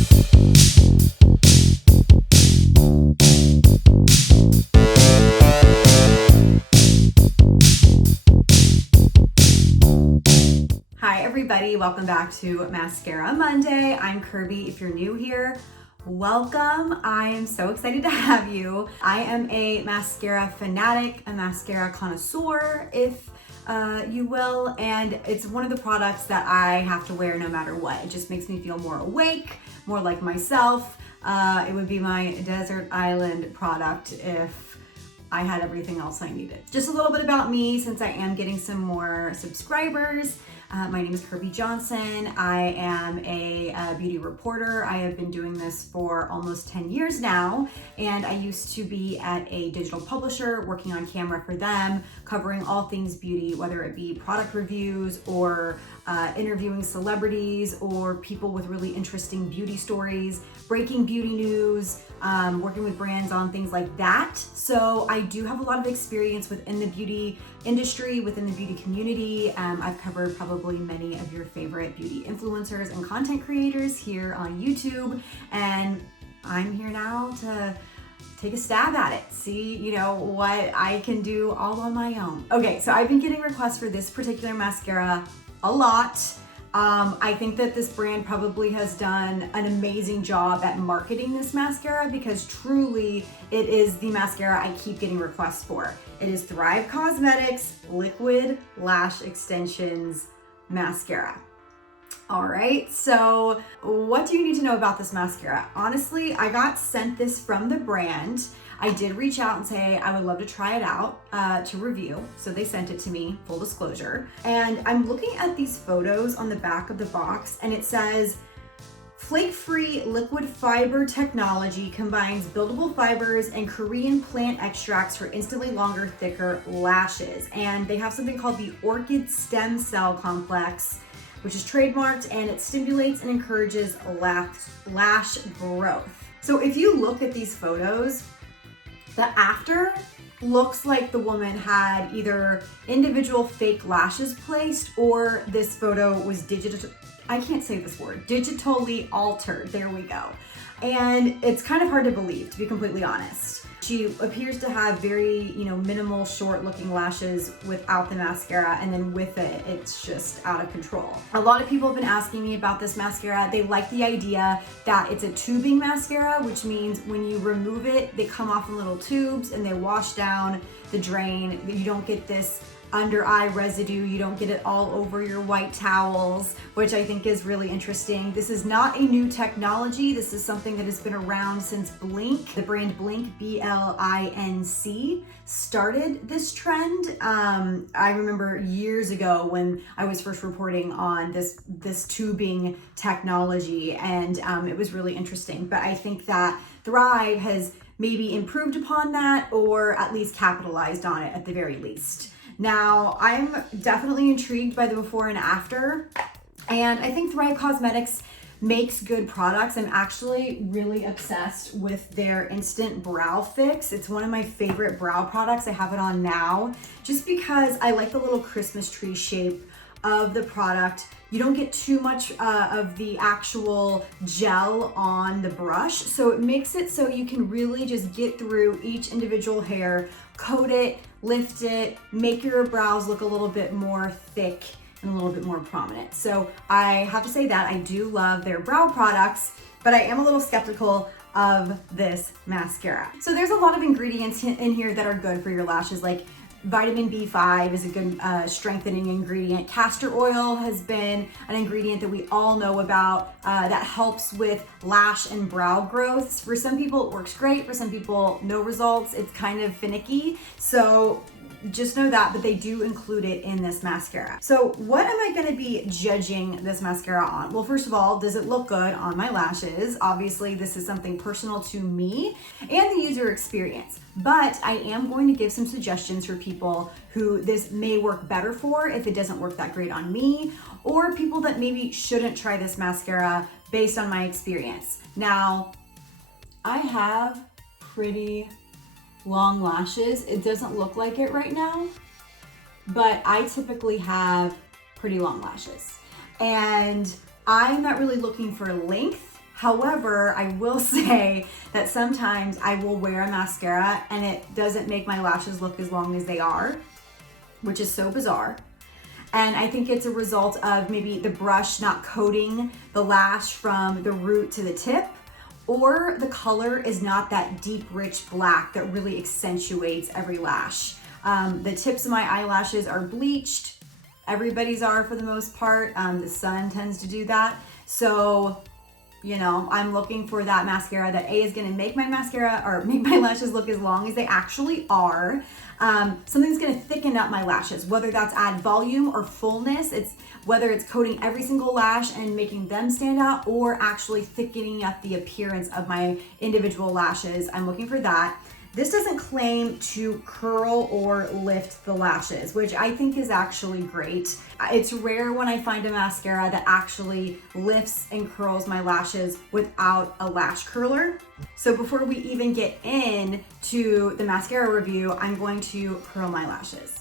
Hi everybody, welcome back to Mascara Monday. I'm Kirby. If you're new here, welcome. I am so excited to have you. I am a mascara fanatic, a mascara connoisseur, if you will, and it's one of the products that I have to wear no matter what. It just makes me feel more awake, more like myself. It would be my desert island product if I had everything else I needed. Just a little bit about me, since I am getting some more subscribers. My name is Kirby Johnson. I am a beauty reporter. I have been doing this for almost 10 years now, and I used to be at a digital publisher working on camera for them, covering all things beauty, whether it be product reviews or interviewing celebrities or people with really interesting beauty stories, breaking beauty news, working with brands on things like that. So I do have a lot of experience within the beauty industry, within the beauty community. I've covered probably many of your favorite beauty influencers and content creators here on YouTube, and I'm here now to take a stab at it, see, what I can do all on my own. Okay, so I've been getting requests for this particular mascara a lot. I think that this brand probably has done an amazing job at marketing this mascara, because truly it is the mascara I keep getting requests for. It is Thrive Causemetics Liquid Lash Extensions Mascara. All right, so what do you need to know about this mascara? Honestly, I got sent this from the brand. I did reach out and say I would love to try it out to review. So they sent it to me, full disclosure. And I'm looking at these photos on the back of the box, and it says, flake-free liquid fiber technology combines buildable fibers and Korean plant extracts for instantly longer, thicker lashes. And they have something called the orchid stem cell complex, which is trademarked, and it stimulates and encourages lash growth. So if you look at these photos, the after looks like the woman had either individual fake lashes placed, or this photo was digitally altered. There we go. And it's kind of hard to believe, to be completely honest. She appears to have very, minimal short looking lashes without the mascara, and then with it, it's just out of control. A lot of people have been asking me about this mascara. They like the idea that it's a tubing mascara, which means when you remove it, they come off in little tubes and they wash down the drain. You don't get this under eye residue, you don't get it all over your white towels, which I think is really interesting. This is not a new technology. This is something that has been around since Blink. The brand Blink, BLINC, started this trend. I remember years ago when I was first reporting on this tubing technology, and it was really interesting. But I think that Thrive has maybe improved upon that, or at least capitalized on it at the very least. Now, I'm definitely intrigued by the before and after, and I think Thrive Causemetics makes good products. I'm actually really obsessed with their Instant Brow Fix. It's one of my favorite brow products. I have it on now just because I like the little Christmas tree shape of the product. You don't get too much of the actual gel on the brush, so it makes it so you can really just get through each individual hair, coat it, lift it, make your brows look a little bit more thick and a little bit more prominent. So I have to say that I do love their brow products, but I am a little skeptical of this mascara. So there's a lot of ingredients in here that are good for your lashes, like vitamin B5 is a good strengthening ingredient. Castor oil has been an ingredient that we all know about that helps with lash and brow growth. For some people it works great, for some people no results. It's kind of finicky. So just know that, but they do include it in this mascara. So what am I gonna be judging this mascara on? Well, first of all, does it look good on my lashes? Obviously, this is something personal to me and the user experience, but I am going to give some suggestions for people who this may work better for if it doesn't work that great on me, or people that maybe shouldn't try this mascara based on my experience. Now, I have pretty long lashes. It doesn't look like it right now, but I typically have pretty long lashes, and I'm not really looking for length. However, I will say that sometimes I will wear a mascara and it doesn't make my lashes look as long as they are, which is so bizarre. And I think it's a result of maybe the brush not coating the lash from the root to the tip, or the color is not that deep, rich black that really accentuates every lash. The tips of my eyelashes are bleached. Everybody's are for the most part. The sun tends to do that. So, you know, I'm looking for that mascara that A is gonna make my mascara or make my lashes look as long as they actually are. Something's gonna thicken up my lashes, whether that's add volume or fullness. Whether it's coating every single lash and making them stand out, or actually thickening up the appearance of my individual lashes. I'm looking for that. This doesn't claim to curl or lift the lashes, which I think is actually great. It's rare when I find a mascara that actually lifts and curls my lashes without a lash curler. So before we even get into the mascara review, I'm going to curl my lashes.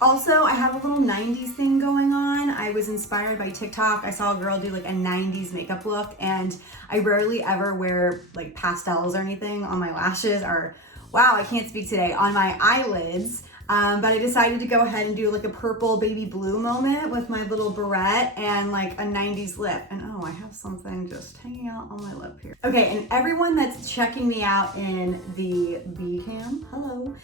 Also, I have a little 90s thing going on. I was inspired by TikTok. I saw a girl do like a 90s makeup look, and I rarely ever wear like pastels or anything on my lashes, or wow, I can't speak today, on my eyelids. But I decided to go ahead and do like a purple baby blue moment with my little barrette and like a 90s lip. And oh, I have something just hanging out on my lip here. Okay, and everyone that's checking me out in the B cam, hello.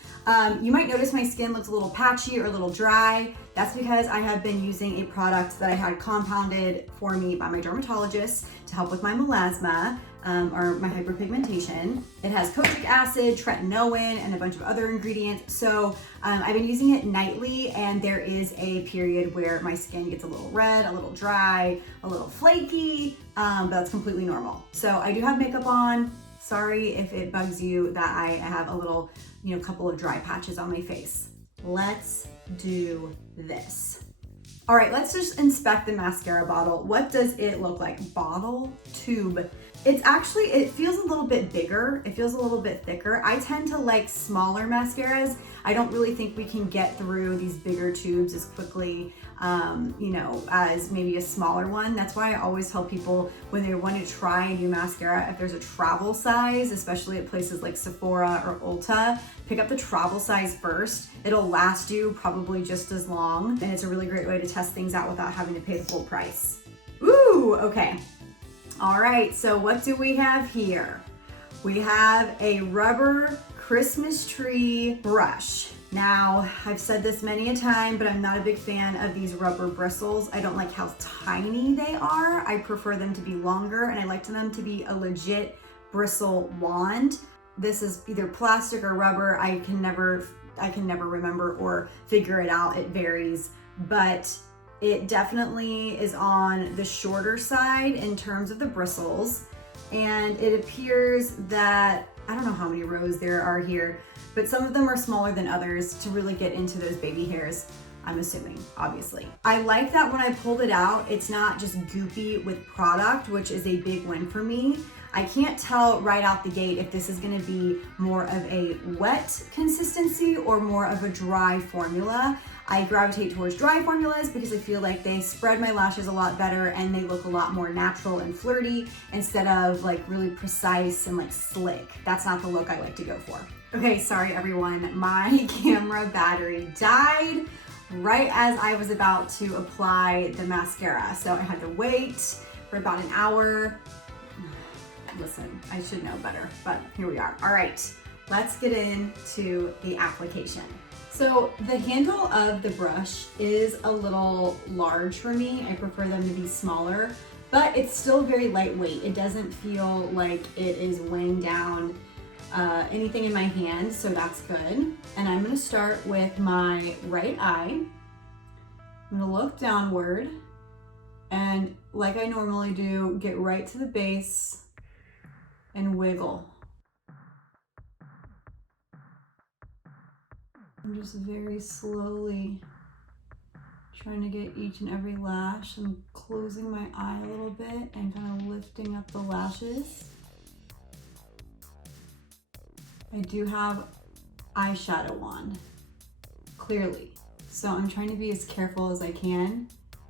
You might notice my skin looks a little patchy or a little dry. That's because I have been using a product that I had compounded for me by my dermatologist to help with my melasma. Or my hyperpigmentation. It has kojic acid, tretinoin, and a bunch of other ingredients. So I've been using it nightly, and there is a period where my skin gets a little red, a little dry, a little flaky, but that's completely normal. So I do have makeup on. Sorry if it bugs you that I have a little, couple of dry patches on my face. Let's do this. All right, let's just inspect the mascara bottle. What does it look like? Bottle, tube. It feels a little bit bigger. It feels a little bit thicker. I tend to like smaller mascaras. I don't really think we can get through these bigger tubes as quickly, as maybe a smaller one. That's why I always tell people when they want to try a new mascara, if there's a travel size, especially at places like Sephora or Ulta, pick up the travel size first. It'll last you probably just as long, and it's a really great way to test things out without having to pay the full price. Ooh, okay. All right, so what do we have here? We have a rubber Christmas tree brush. Now, I've said this many a time, but I'm not a big fan of these rubber bristles. I don't like how tiny they are. I prefer them to be longer, and I like them to be a legit bristle wand. This is either plastic or rubber. I can never remember or figure it out. It varies, but it definitely is on the shorter side in terms of the bristles. And it appears that, I don't know how many rows there are here, but some of them are smaller than others to really get into those baby hairs, I'm assuming, obviously. I like that when I pulled it out, it's not just goopy with product, which is a big win for me. I can't tell right out the gate if this is gonna be more of a wet consistency or more of a dry formula. I gravitate towards dry formulas because I feel like they spread my lashes a lot better and they look a lot more natural and flirty instead of like really precise and like slick. That's not the look I like to go for. Okay, sorry everyone, my camera battery died right as I was about to apply the mascara. So I had to wait for about an hour. Listen, I should know better, but here we are. All right, let's get into the application. So the handle of the brush is a little large for me. I prefer them to be smaller, but it's still very lightweight. It doesn't feel like it is weighing down anything in my hand, so that's good. And I'm gonna start with my right eye. I'm gonna look downward and, like I normally do, get right to the base and wiggle. I'm just very slowly Trying to get each and every lash. I'm closing my eye a little bit and kind of lifting up the lashes. I do have eyeshadow on, clearly. So I'm trying to be as careful as I can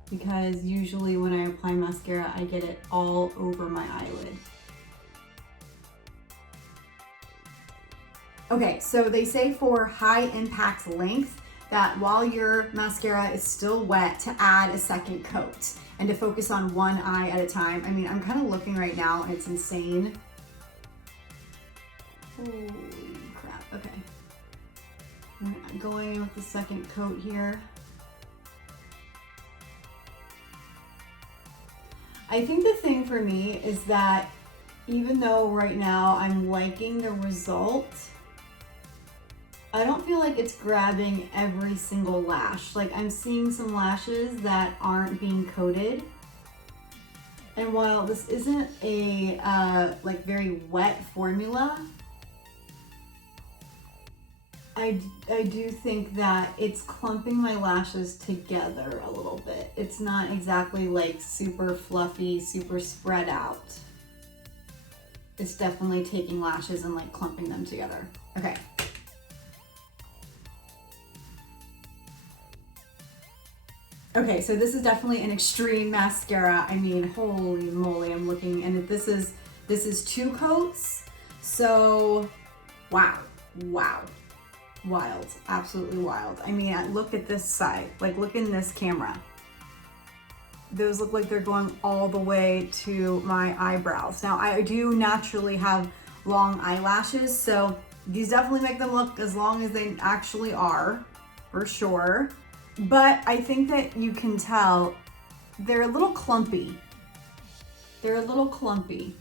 because usually when I apply mascara, I get it all over my eyelid. Okay, so they say for high impact length that while your mascara is still wet to add a second coat and to focus on one eye at a time. I mean, I'm kind of looking right now and it's insane. Holy crap, okay. I'm going in with the second coat here. I think the thing for me is that even though right now I'm liking the result, I don't feel like it's grabbing every single lash. Like I'm seeing some lashes that aren't being coated. And while this isn't a like very wet formula, I do think that it's clumping my lashes together a little bit. It's not exactly like super fluffy, super spread out. It's definitely taking lashes and like clumping them together. Okay. Okay, so this is definitely an extreme mascara. I mean, holy moly, I'm looking, and this is 2 coats. So, wow, wild, absolutely wild. I mean, look at this side, like look in this camera. Those look like they're going all the way to my eyebrows. Now, I do naturally have long eyelashes, so these definitely make them look as long as they actually are, for sure. But I think that you can tell they're a little clumpy. They're a little clumpy.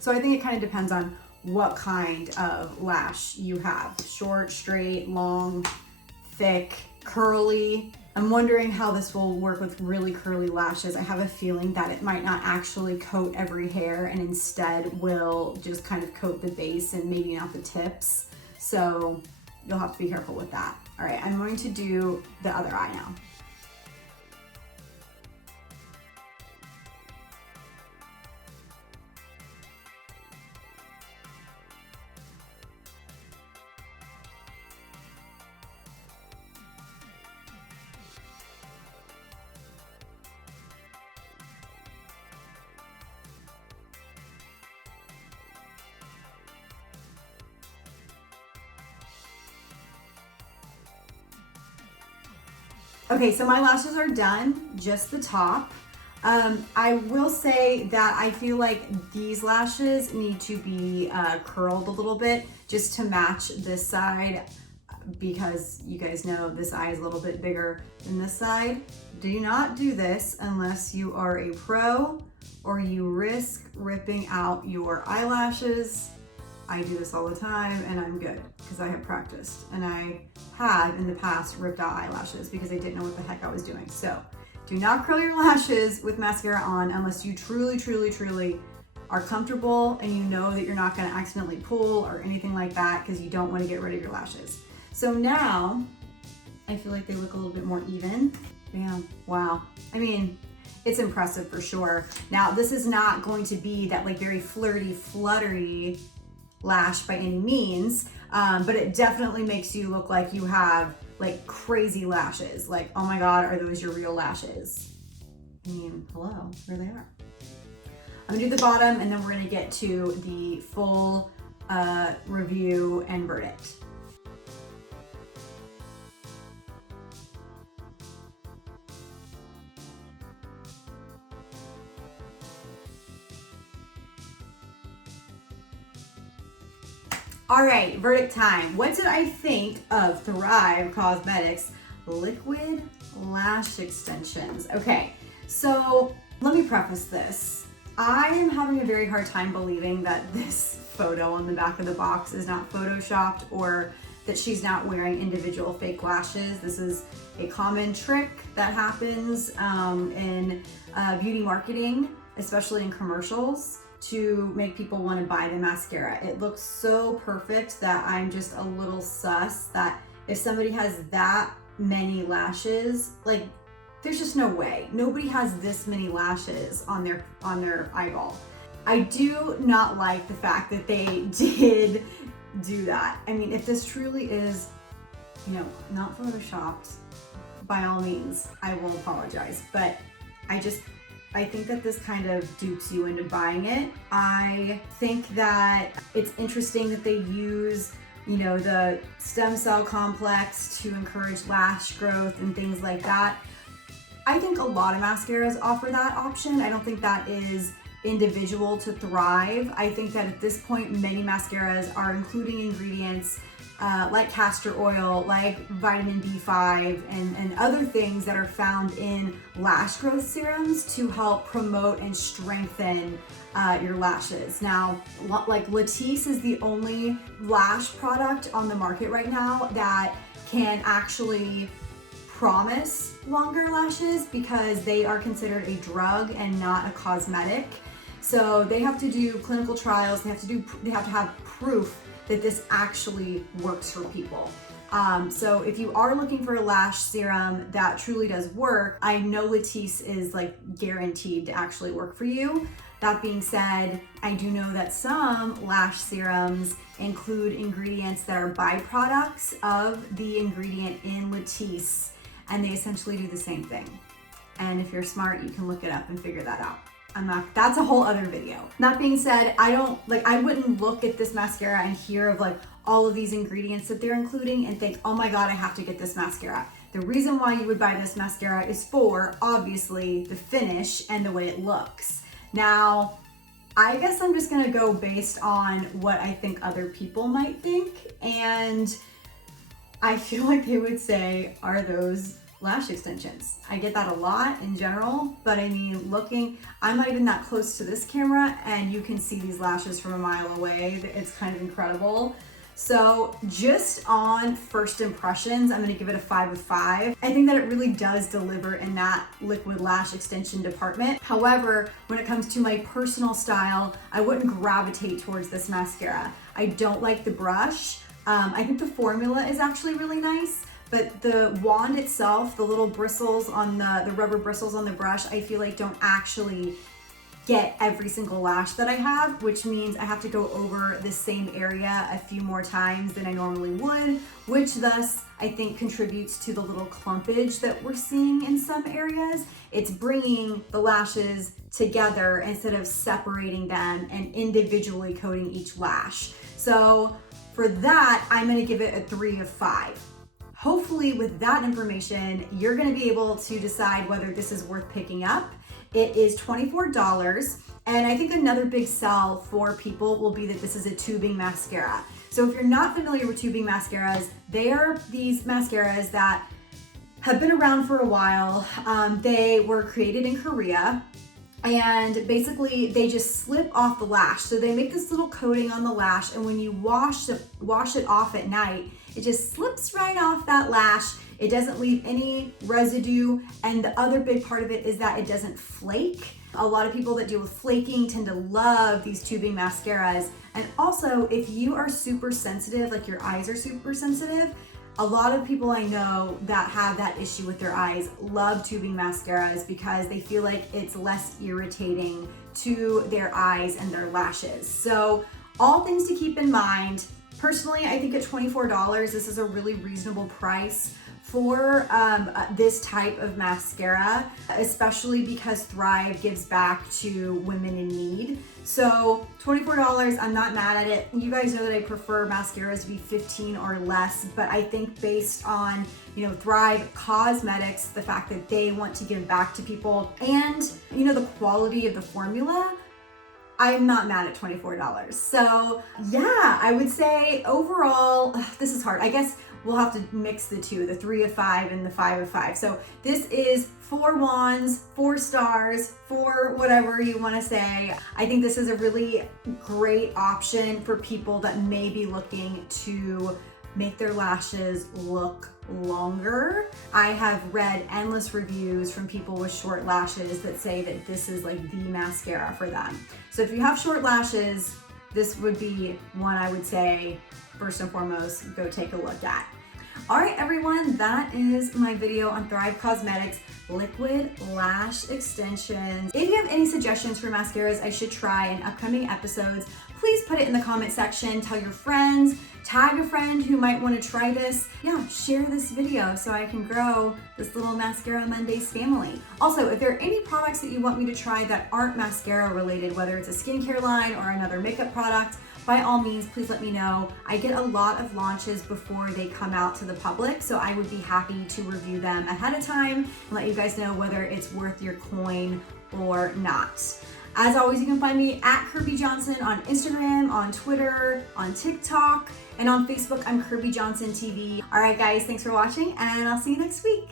So I think it kind of depends on what kind of lash you have. Short, straight, long, thick, curly. I'm wondering how this will work with really curly lashes. I have a feeling that it might not actually coat every hair and instead will just kind of coat the base and maybe not the tips. So you'll have to be careful with that. All right, I'm going to do the other eye now. Okay, so my lashes are done, just the top. I will say that I feel like these lashes need to be curled a little bit just to match this side because you guys know this eye is a little bit bigger than this side. Do not do this unless you are a pro or you risk ripping out your eyelashes. I do this all the time and I'm good because I have practiced, and I have in the past ripped out eyelashes because I didn't know what the heck I was doing. So do not curl your lashes with mascara on unless you truly are comfortable and you know that you're not going to accidentally pull or anything like that, because you don't want to get rid of your lashes. So now I feel like they look a little bit more even. Bam, wow. I mean, it's impressive for sure. Now this is not going to be that like very flirty, fluttery lash by any means, but it definitely makes you look like you have like crazy lashes. Like, oh my God, are those your real lashes? I mean, hello, here they are. I'm gonna do the bottom and then we're gonna get to the full review and verdict. All right, verdict time. What did I think of Thrive Causemetics liquid lash extensions? Okay, so let me preface this. I am having a very hard time believing that this photo on the back of the box is not photoshopped or that she's not wearing individual fake lashes. This is a common trick that happens in beauty marketing, especially in commercials, to make people want to buy the mascara. It looks so perfect that I'm just a little sus that if somebody has that many lashes, like there's just no way. Nobody has this many lashes on their eyeball. I do not like the fact that they did do that. I mean, if this truly is, you know, not photoshopped, by all means, I will apologize. But I think that this kind of dupes you into buying it. I think that it's interesting that they use, you know, the stem cell complex to encourage lash growth and things like that. I think a lot of mascaras offer that option. I don't think that is individual to Thrive. I think that at this point, many mascaras are including ingredients like castor oil, like vitamin B5, and other things that are found in lash growth serums to help promote and strengthen your lashes. Now, like Latisse is the only lash product on the market right now that can actually promise longer lashes because they are considered a drug and not a cosmetic. So they have to do clinical trials. They have to have proof that this actually works for people. So if you are looking for a lash serum that truly does work, I know Latisse is like guaranteed to actually work for you. That being said, I do know that some lash serums include ingredients that are byproducts of the ingredient in Latisse, and they essentially do the same thing. And if you're smart, you can look it up and figure that out. That's a whole other video. That being said, I wouldn't look at this mascara and hear of like all of these ingredients that they're including and think, oh my God, I have to get this mascara. The reason why you would buy this mascara is for, obviously, the finish and the way it looks. Now, I guess I'm just gonna go based on what I think other people might think, and I feel like they would say, are those lash extensions? I get that a lot in general, but I mean, I'm not even that close to this camera and you can see these lashes from a mile away. It's kind of incredible. So just on first impressions, I'm gonna give it a 5 of 5. I think that it really does deliver in that liquid lash extension department. However, when it comes to my personal style, I wouldn't gravitate towards this mascara. I don't like the brush. I think the formula is actually really nice, but the wand itself, the little bristles on the rubber bristles on the brush, I feel like don't actually get every single lash that I have, which means I have to go over the same area a few more times than I normally would, which thus I think contributes to the little clumpage that we're seeing in some areas. It's bringing the lashes together instead of separating them and individually coating each lash. So for that, I'm gonna give it a 3 of 5. Hopefully with that information, you're gonna be able to decide whether this is worth picking up. It is $24, and I think another big sell for people will be that this is a tubing mascara. So if you're not familiar with tubing mascaras, they are these mascaras that have been around for a while. They were created in Korea, and basically they just slip off the lash. So they make this little coating on the lash, and when you wash it off at night, it just slips right off that lash. It doesn't leave any residue, and the other big part of it is that it doesn't flake. A lot of people that deal with flaking tend to love these tubing mascaras. And also, if you are super sensitive, like your eyes are super sensitive, a lot of people I know that have that issue with their eyes love tubing mascaras because they feel like it's less irritating to their eyes and their lashes. So all things to keep in mind. Personally, I think at $24, this is a really reasonable price for this type of mascara, especially because Thrive gives back to women in need. So $24, I'm not mad at it. You guys know that I prefer mascaras to be 15 or less, but I think based on, you know, Thrive Causemetics, the fact that they want to give back to people and, you know, the quality of the formula, I'm not mad at $24. So yeah, I would say overall, this is hard. I guess we'll have to mix the two, the 3 of 5 and the 5 of 5. So this is 4 wands, 4 stars, 4 whatever you want to say. I think this is a really great option for people that may be looking to make their lashes look longer. I have read endless reviews from people with short lashes that say that this is like the mascara for them. So if you have short lashes, this would be one I would say, first and foremost, go take a look at. All right, everyone, that is my video on Thrive Causemetics liquid lash extensions. If you have any suggestions for mascaras I should try in upcoming episodes, please put it in the comment section. Tell your friends, tag a friend who might want to try this. Yeah, share this video so I can grow this little Mascara Mondays family. Also, if there are any products that you want me to try that aren't mascara related, whether it's a skincare line or another makeup product, by all means, please let me know. I get a lot of launches before they come out to the public, so I would be happy to review them ahead of time and let you guys know whether it's worth your coin or not. As always, you can find me at Kirby Johnson on Instagram, on Twitter, on TikTok, and on Facebook, I'm Kirby Johnson TV. All right, guys, thanks for watching, and I'll see you next week.